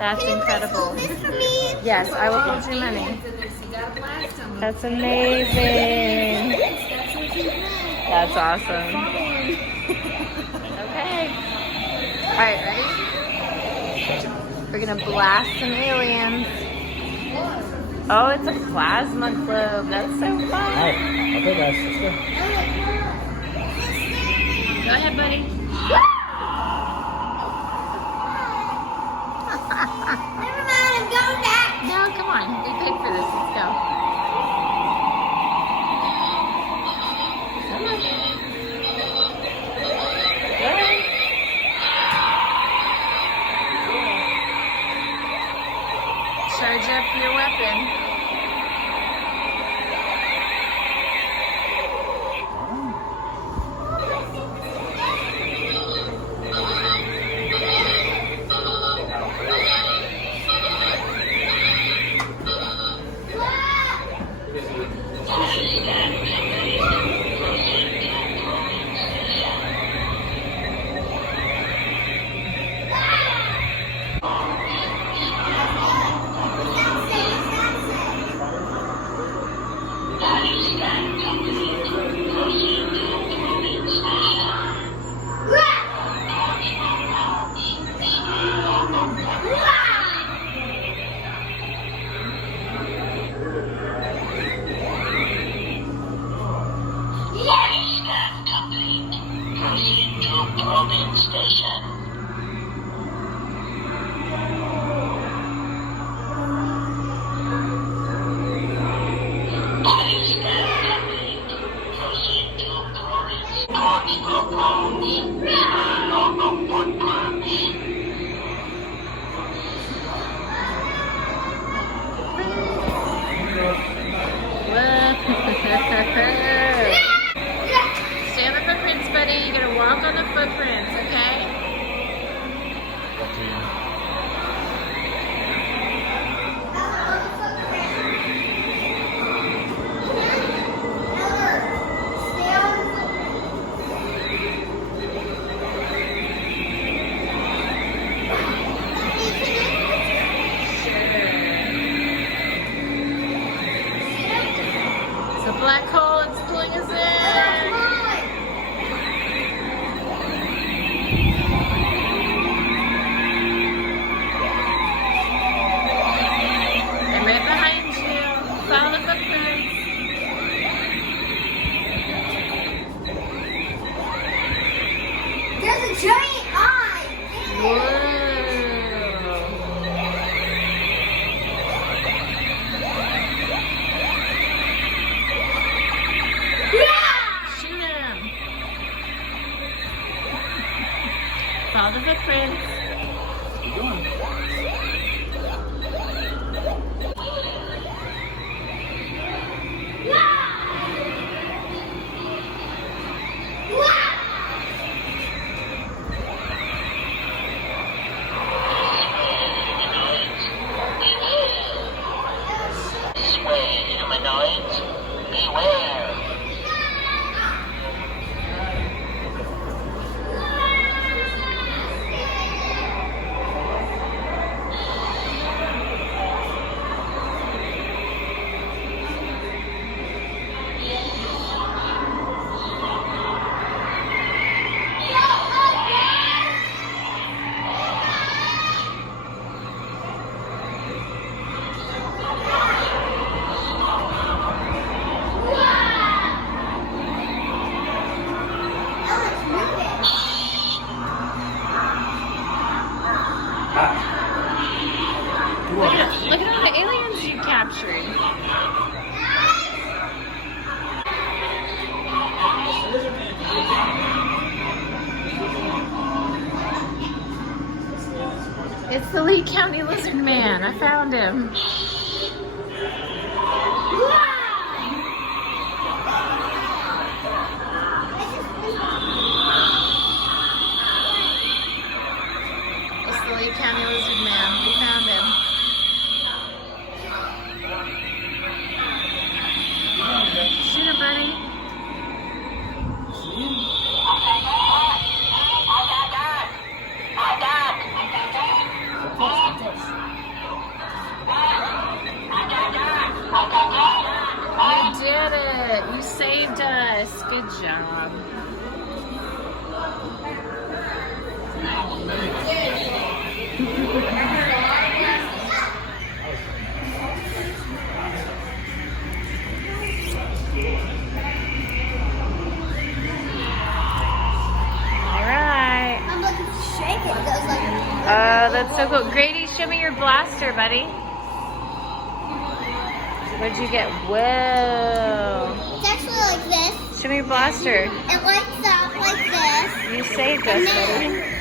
That's incredible. This for me. Yes, I will hold your money. That's amazing. That's awesome. Okay. All right, ready? We're gonna blast some aliens. Oh, it's a plasma globe. That's so fun. Alright, okay guys, let's go. Go ahead, buddy. Never mind, I'm going back. No, come on. We paid for this. Let's go. Come on. Go ahead. Charge up your weapon. Probing station. Please stand complete. Proceed to probing. Touch the phones. Scan on the footprints. Stay on the footprints, buddy. You gotta walk on the footprints, okay? It's a black hole. It's pulling us in. I'm right behind you. Follow the footprints. There's a giant eye. Whoa. Shoot him. Follow the footprints. Keep going. Sway humanoids, beware. Look at all the aliens you captured. It's the Lee County Lizard Man. I found him. It's the Lee County Lizard Man. We found him. Shoot her, buddy. I got. Touch. job. All right. I'm looking to shake it. It goes like. Oh, that's so cool. Grady, show me your blaster, buddy. What'd you get? Whoa. It's actually like this. Show me your blaster. It lights up like this. You saved us, And buddy. then